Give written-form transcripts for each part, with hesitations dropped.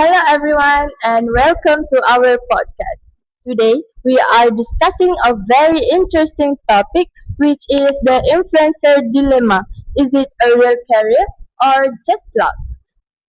Hello, everyone, and welcome to our podcast. Today, we are discussing a very interesting topic, which is the influencer dilemma. Is it a real career or just luck?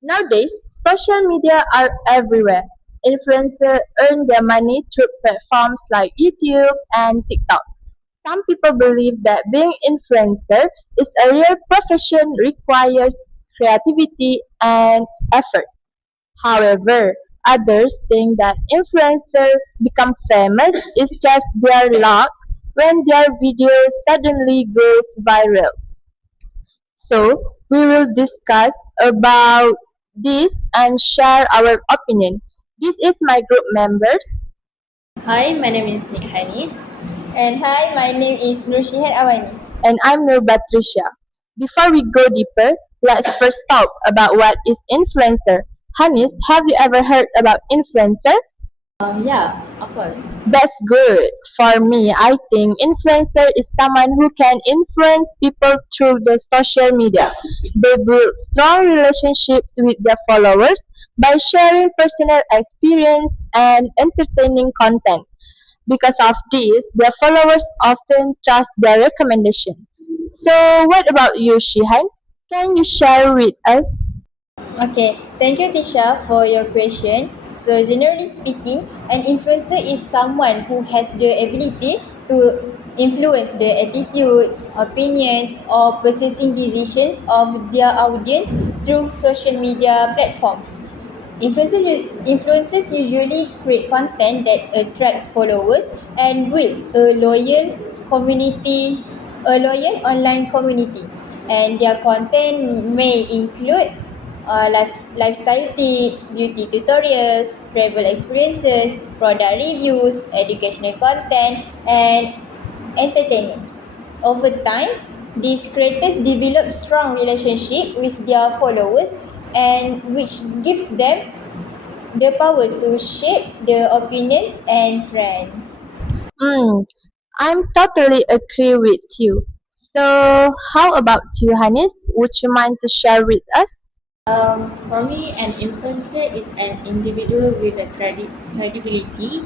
Nowadays, social media are everywhere. Influencers earn their money through platforms like YouTube and TikTok. Some people believe that being influencer is a real profession requires creativity and effort. However, others think that influencers become famous is just their luck when their video suddenly goes viral. So, we will discuss about this and share our opinion. This is my group members. Hi, my name is Nick Hanis. And hi, my name is Nurshihat Awanis. And I'm Nur Batrisha. Before we go deeper, let's first talk about what is influencer. Hanis, have you ever heard about influencer? Yeah, of course. That's good. For me, I think influencer is someone who can influence people through the social media. They build strong relationships with their followers by sharing personal experience and entertaining content. Because of this, their followers often trust their recommendation. So, what about you, Shihan? Can you share with us? Okay, thank you, Tisha, for your question. So, generally speaking, an influencer is someone who has the ability to influence the attitudes, opinions, or purchasing decisions of their audience through social media platforms. Influencers usually create content that attracts followers and builds a loyal online community. And their content may include lifestyle tips, beauty tutorials, travel experiences, product reviews, educational content, and entertainment. Over time, these creators develop strong relationship with their followers and which gives them the power to shape the opinions and trends. Mm, I'm totally agree with you. So, how about you, Hanis? Would you mind to share with us? For me, an influencer is an individual with a credibility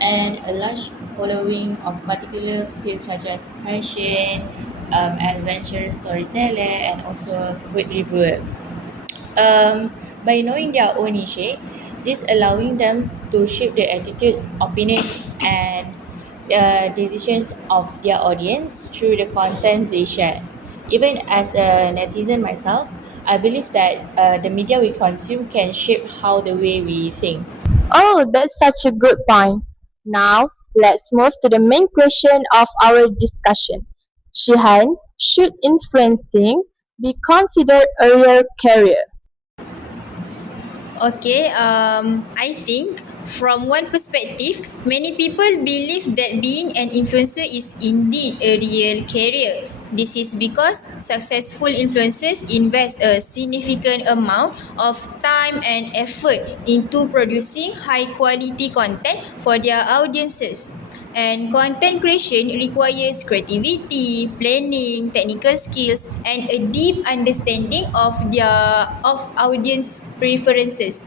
and a large following of particular fields such as fashion, adventure storyteller, and also food reviewer. By knowing their own niche, this allowing them to shape the attitudes, opinions, and decisions of their audience through the content they share. Even as a netizen myself, I believe that the media we consume can shape how the way we think. Oh, that's such a good point. Now, let's move to the main question of our discussion. Shihan, should influencing be considered a real career? Okay, I think from one perspective, many people believe that being an influencer is indeed a real career. This is because successful influencers invest a significant amount of time and effort into producing high quality content for their audiences. And content creation requires creativity, planning, technical skills, and a deep understanding of audience preferences.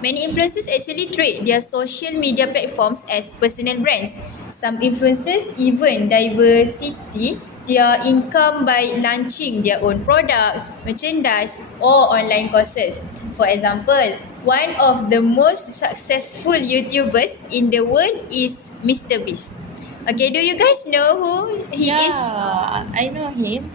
Many influencers actually treat their social media platforms as personal brands. Some influencers even diversity their income by launching their own products, merchandise, or online courses. For example, one of the most successful YouTubers in the world is Mr. Beast. Okay, do you guys know who he is? Yeah, I know him.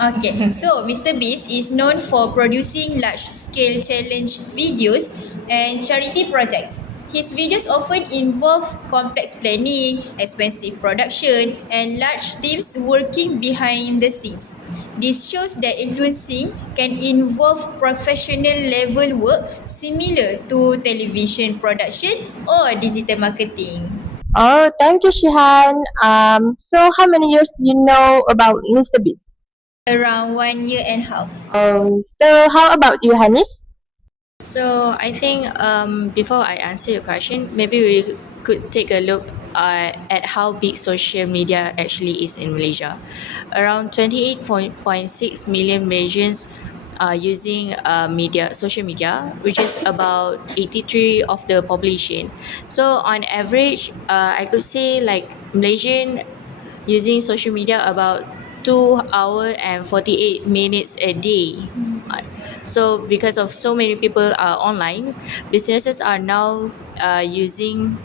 Okay, so Mr. Beast is known for producing large scale challenge videos and charity projects. His videos often involve complex planning, expensive production, and large teams working behind the scenes. This shows that influencing can involve professional level work similar to television production or digital marketing. Oh, thank you, Shihan. So how many years you know about Mr. Beast? Around 1 year and a half. So how about you, Hanis? So I think before I answer your question, maybe we could take a look at how big social media actually is in Malaysia. Around 28.6 million Malaysians using social media, which is about 83 of the population. So on average, I could say like Malaysian using social media about 2 hour and 48 minutes a day. So because of so many people are online, businesses are now using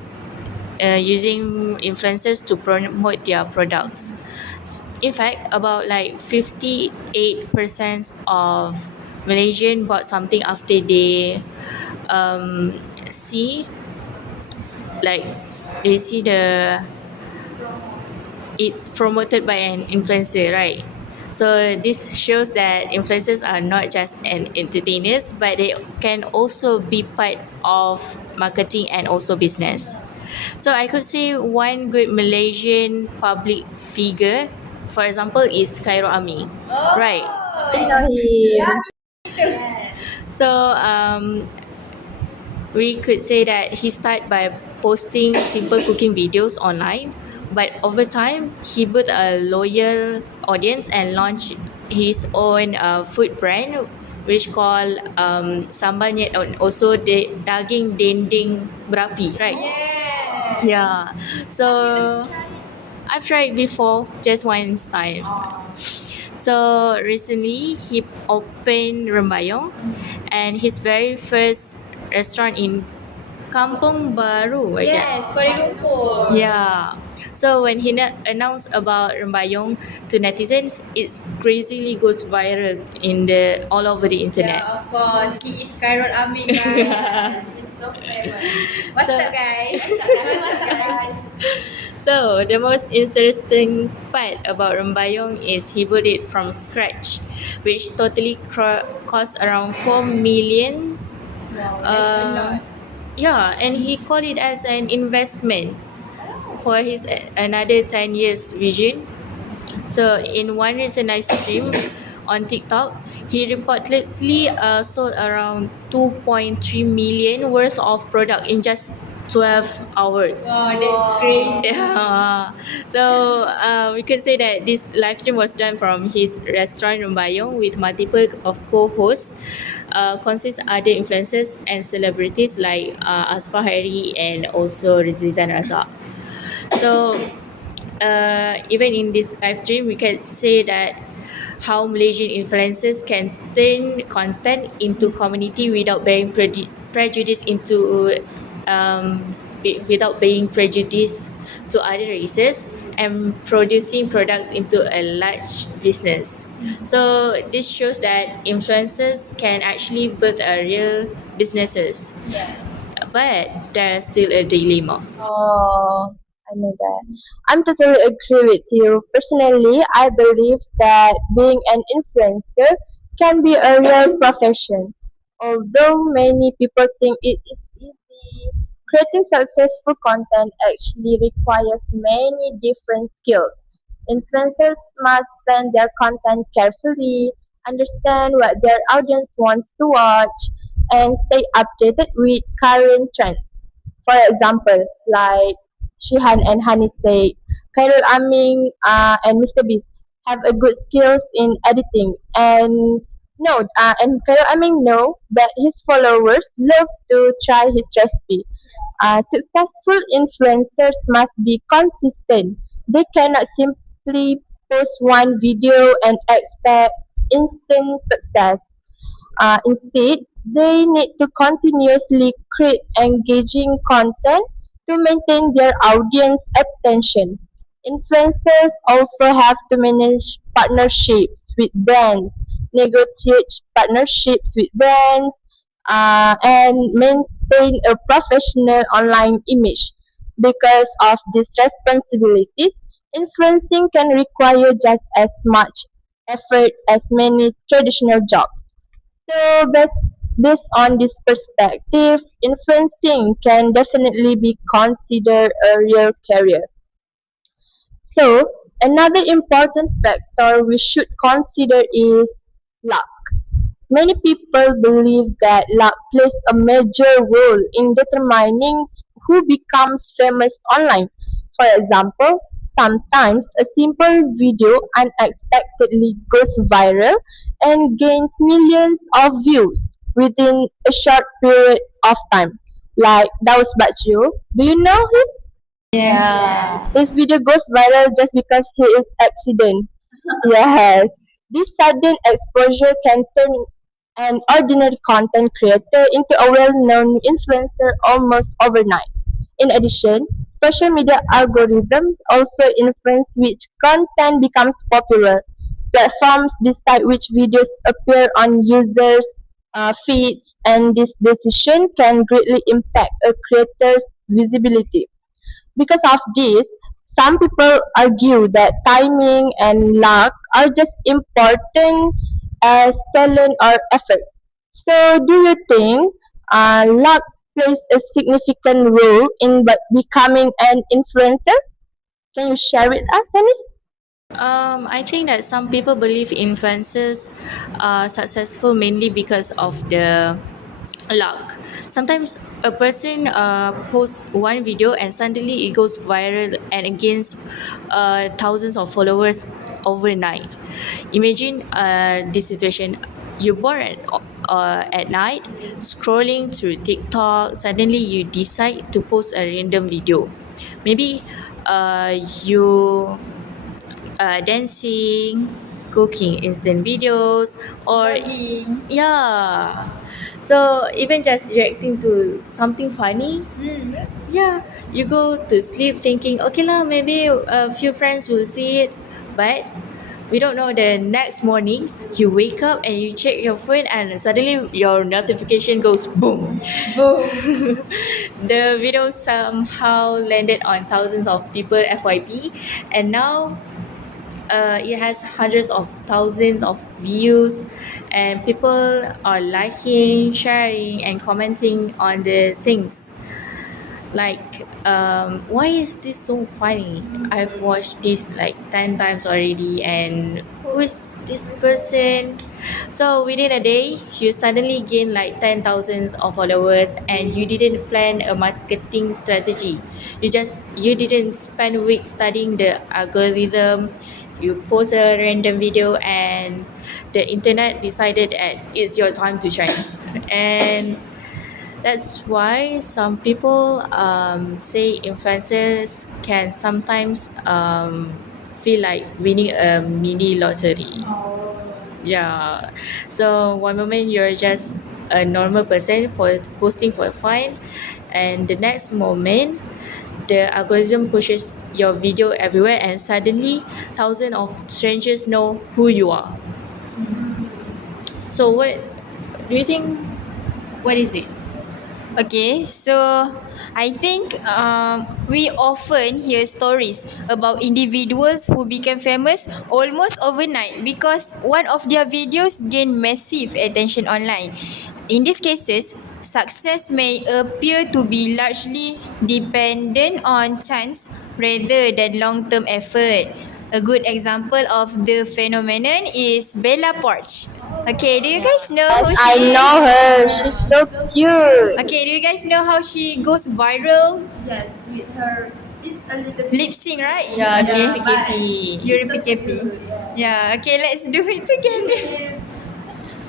influencers to promote their products. In fact, about like 58% of Malaysian bought something after they see like they see it promoted by an influencer, right? So this shows that influencers are not just an entertainers, but they can also be part of marketing and also business. So I could say one good Malaysian public figure, for example, is Khairul Ami, right? I know him. So we could say that he started by posting simple cooking videos online, but over time he built a loyal audience and launched his own food brand, which called sambal nyet and also daging dendeng berapi, right? Yeah. So I've tried before, just once time. So recently he opened Rembayong, and his very first restaurant in Kampung Baru, I guess. Yes, Kuala Lumpur. Yeah. So when he announced about Rembayong to netizens, it crazily goes viral in the all over the internet. Yeah, of course. He is Khairul Amin, guys. He's so famous. What's So- up, guys? What's up, guys? So the most interesting part about Rembayong is he built it from scratch, which totally cost around 4 million. Wow, that's a lot. Yeah, and he called it as an investment for his another 10 years vision. So in one recent live stream on TikTok, he reportedly sold around 2.3 million worth of product in just 12 hours. Wow, that's crazy. Yeah. So we could say that this live stream was done from his restaurant Rumbayong with multiple of co-hosts, consists other influencers and celebrities like Asfar Hari and also Rizizan Razak. So even in this live stream, we can say that how Malaysian influencers can turn content into community without being prejudice into without being prejudiced to other races and producing products into a large business. So this shows that influencers can actually build a real businesses, Yeah. but there's still a dilemma. Oh, I know that. I'm totally agree with you. Personally, I believe that being an influencer can be a real profession. Although many people think it is easy, creating successful content actually requires many different skills. Influencers must plan their content carefully, understand what their audience wants to watch, and stay updated with current trends. For example, like Shihan and Hani say, Khairul Amin and Mr. Beast have a good skills in editing, and Khairul Amin know that his followers love to try his recipe. Successful influencers must be consistent. They cannot simply post one video and expect instant success. Instead, they need to continuously create engaging content to maintain their audience attention. Influencers also have to manage partnerships with brands, negotiate partnerships with brands, and maintain a professional online image. Because of these responsibilities, influencing can require just as much effort as many traditional jobs. So based on this perspective, influencing can definitely be considered a real career. So another important factor we should consider is luck. Many people believe that luck plays a major role in determining who becomes famous online. For example, sometimes a simple video unexpectedly goes viral and gains millions of views within a short period of time. Like Daus Bacio, do you know him? Yes. Yeah. His video goes viral just because he is accident. Yes. This sudden exposure can turn an ordinary content creator into a well-known influencer almost overnight. In addition, social media algorithms also influence which content becomes popular. Platforms decide which videos appear on users' feeds, and this decision can greatly impact a creator's visibility. Because of this, some people argue that timing and luck are just important as talent or effort. So, do you think luck plays a significant role in becoming an influencer? Can you share with us, Anis? I think that some people believe influencers are successful mainly because of the luck. Sometimes a person posts one video and suddenly it goes viral and gains thousands of followers overnight. Imagine this situation: you're bored at night, scrolling through TikTok. Suddenly, you decide to post a random video. Maybe you dancing, cooking instant videos, or Vlogging. yeah. So even just reacting to something funny, Yeah. yeah, you go to sleep thinking, okay lah, maybe a few friends will see it, but we don't know. The next morning, you wake up and you check your phone, and suddenly your notification goes boom. Boom. The video somehow landed on thousands of people FYP, and now it has hundreds of thousands of views, and people are liking, sharing, and commenting on the things like why is this so funny, I've watched this like 10 times already, and who is this person. So within a day you suddenly gain like 10,000 of followers, and you didn't plan a marketing strategy. You didn't spend weeks studying the algorithm. You post a random video and the internet decided that it's your time to shine. And that's why some people say influencers can sometimes feel like winning a mini lottery. Yeah. So one moment you're just a normal person for posting for fun, and the next moment the algorithm pushes your video everywhere, and suddenly thousands of strangers know who you are. So what do you think? What is it? Okay, so I think we often hear stories about individuals who became famous almost overnight because one of their videos gained massive attention online. In these cases, success may appear to be largely dependent on chance rather than long term effort. A good example of the phenomenon is Bella Poarch. Okay, do you guys know Yes, who I she is? know her. She's so cute. Okay, do you guys know how she goes viral? Yes, with her. It's a little lip sync, right? Yeah, Okay. PKP. You're PKP. Yeah. Okay, let's do it together.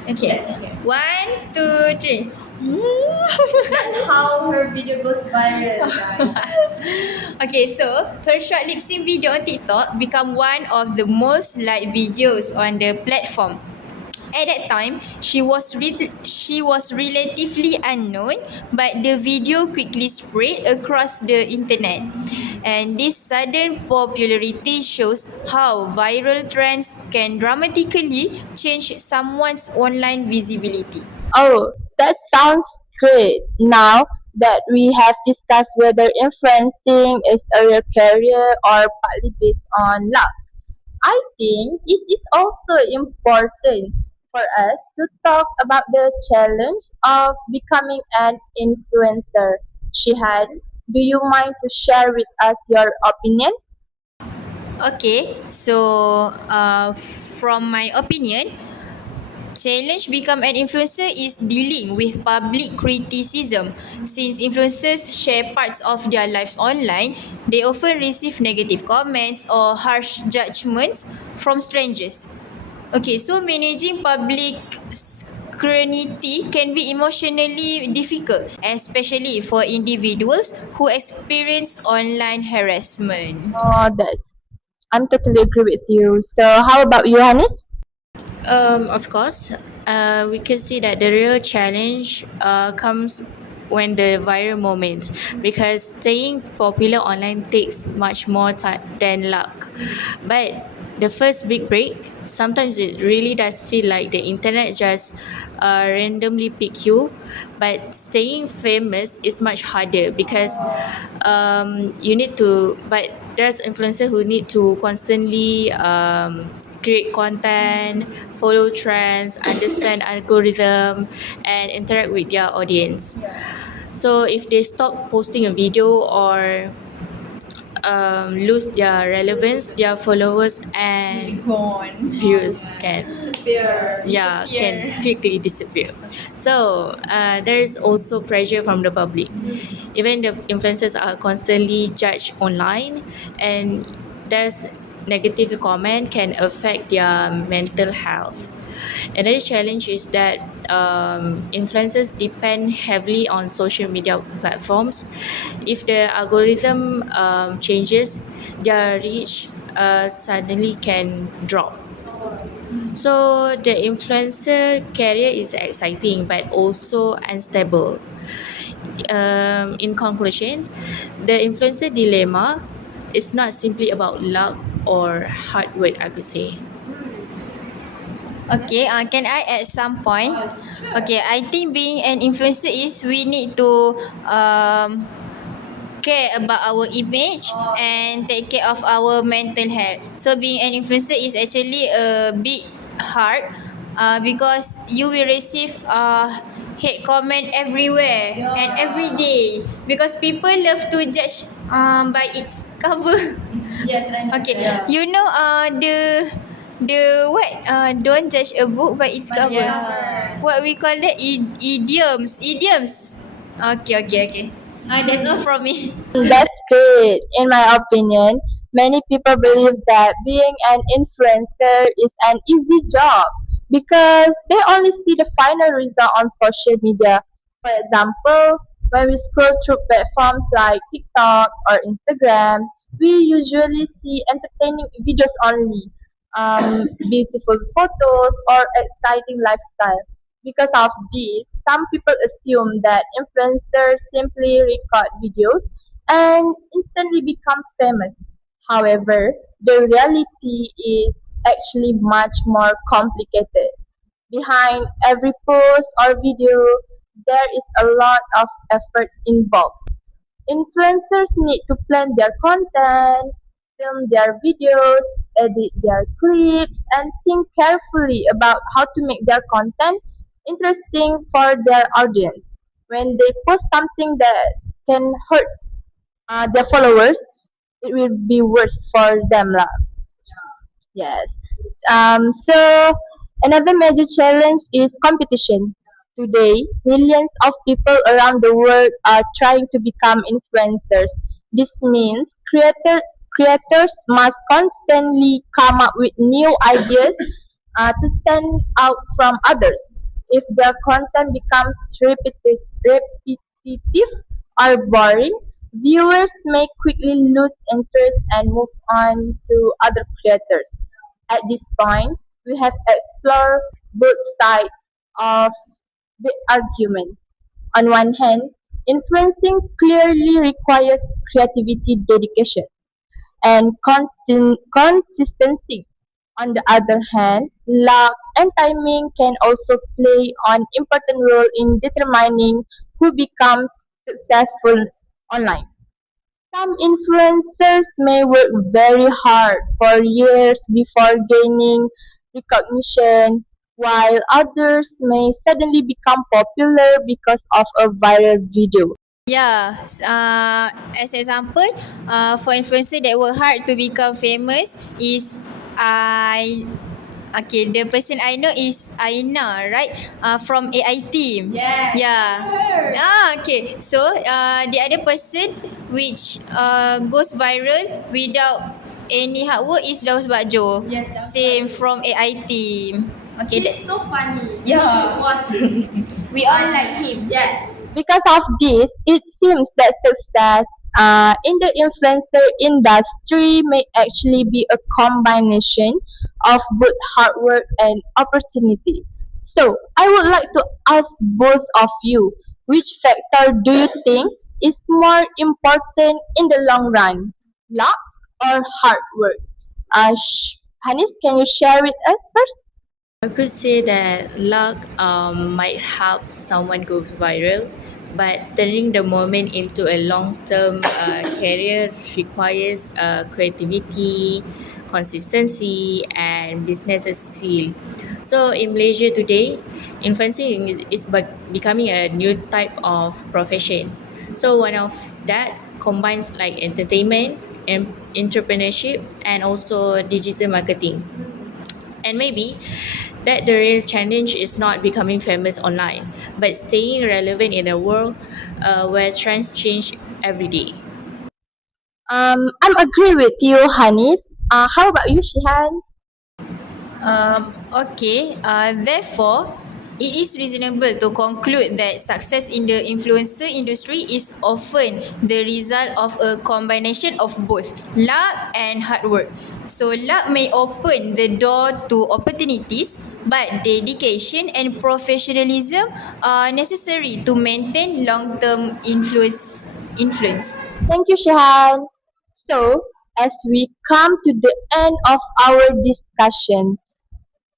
Okay. One, two, three. That's how her video goes viral, guys. Okay, so her short lip sync video on TikTok become one of the most liked videos on the platform. At that time, she was relatively unknown, but the video quickly spread across the internet. And this sudden popularity shows how viral trends can dramatically change someone's online visibility. Oh, that sounds great. Now that we have discussed whether influencing is a real career or partly based on luck, I think it is also important for us to talk about the challenge of becoming an influencer. Shihan, do you mind to share with us your opinion? Okay, so from my opinion, challenge become an influencer is dealing with public criticism. Since influencers share parts of their lives online, they often receive negative comments or harsh judgments from strangers. Okay, so managing public scrutiny can be emotionally difficult, especially for individuals who experience online harassment. That's I'm totally agree with you. So how about you, Hanis? Of course, we can see that the real challenge comes when the viral moment, because staying popular online takes much more time than luck. But the first big break, sometimes it really does feel like the internet just randomly pick you. But staying famous is much harder because you need to. But there's influencers who need to constantly create content, follow trends, understand algorithm, and interact with their audience. So if they stop posting a video or lose their relevance, their followers and views can can quickly disappear. So there is also pressure from the public. Even the influencers are constantly judged online, and there's negative comment can affect their mental health. Another challenge is that influencers depend heavily on social media platforms. If the algorithm changes, their reach suddenly can drop. So the influencer career is exciting but also unstable. In conclusion, the influencer dilemma is not simply about luck or hard work, I could say. Okay, can I add some point? Okay, I think being an influencer is we need to care about our image and take care of our mental health. So being an influencer is actually a bit hard because you will receive hate comment everywhere and every day because people love to judge by its cover. Okay, you know the what don't judge a book by its cover. What we call that idioms. Okay. That's all from me. That's great. In my opinion, many people believe that being an influencer is an easy job because they only see the final result on social media. For example, when we scroll through platforms like TikTok or Instagram, we usually see entertaining videos only, beautiful photos, or exciting lifestyle. Because of this, some people assume that influencers simply record videos and instantly become famous. However, the reality is actually much more complicated. Behind every post or video, there is a lot of effort involved. Influencers need to plan their content, film their videos, edit their clips, and think carefully about how to make their content interesting for their audience. When they post something that can hurt their followers, it will be worse for them lah. Yes. So another major challenge is competition. Today, millions of people around the world are trying to become influencers. This means creators must constantly come up with new ideas to stand out from others. If their content becomes repetitive or boring, viewers may quickly lose interest and move on to other creators. At this point, we have explored both sides of the argument. On one hand, influencing clearly requires creativity, dedication, and consistency. On the other hand, luck and timing can also play an important role in determining who becomes successful online. Some influencers may work very hard for years before gaining recognition, while others may suddenly become popular because of a viral video. Yeah, as example, for influencer that work hard to become famous is I Okay, the person I know is Aina, right? From AI team. Yes, Yeah. her. Okay. So the other person which goes viral without any hard work is Daus Bakjo. Yes, Daus Same Bakjo. from AI team. Okay. He's so funny. You Yeah. should watch it. We all like him. Yes. Because of this, it seems that success in the influencer industry may actually be a combination of both hard work and opportunity. So, I would like to ask both of you, which factor do you think is more important in the long run, luck or hard work? Hanis, can you share with us first? I could say that luck might help someone go viral, but turning the moment into a long term career requires creativity, consistency, and business skill. So, in Malaysia today, influencing is becoming a new type of profession. So, one of that combines like entertainment and entrepreneurship and also digital marketing. And maybe that the real challenge is not becoming famous online, but staying relevant in a world where trends change every day. I'm agree with you, Hanis. How about you, Shihan? Okay, therefore, it is reasonable to conclude that success in the influencer industry is often the result of a combination of both luck and hard work. So, luck may open the door to opportunities, but dedication and professionalism are necessary to maintain long term influence. Thank you, Shihan. So, as we come to the end of our discussion,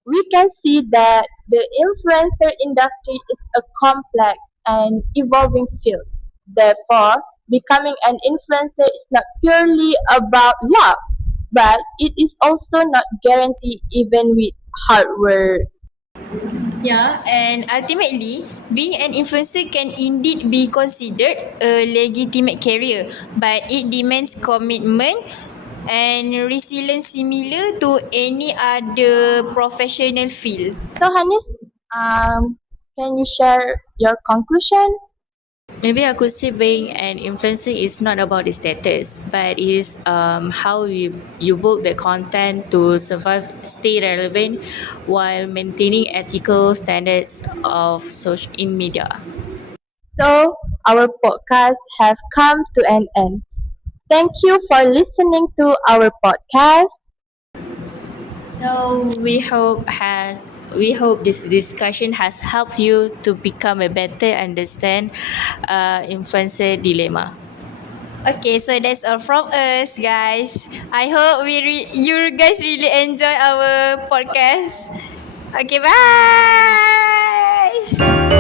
we can see that the influencer industry is a complex and evolving field. Therefore, becoming an influencer is not purely about luck, but it is also not guaranteed even with hard work. Yeah, and ultimately, being an influencer can indeed be considered a legitimate career, but it demands commitment and resilience similar to any other professional field. So, Hanis, can you share your conclusion? Maybe I could say being an influencer is not about the status, but is how you build the content to survive, stay relevant, while maintaining ethical standards of social in media. So, our podcast have come to an end. Thank you for listening to our podcast. So we hope this discussion has helped you to become a better understand influencer dilemma. Okay, so that's all from us, guys. I hope you guys really enjoy our podcast. Okay, bye.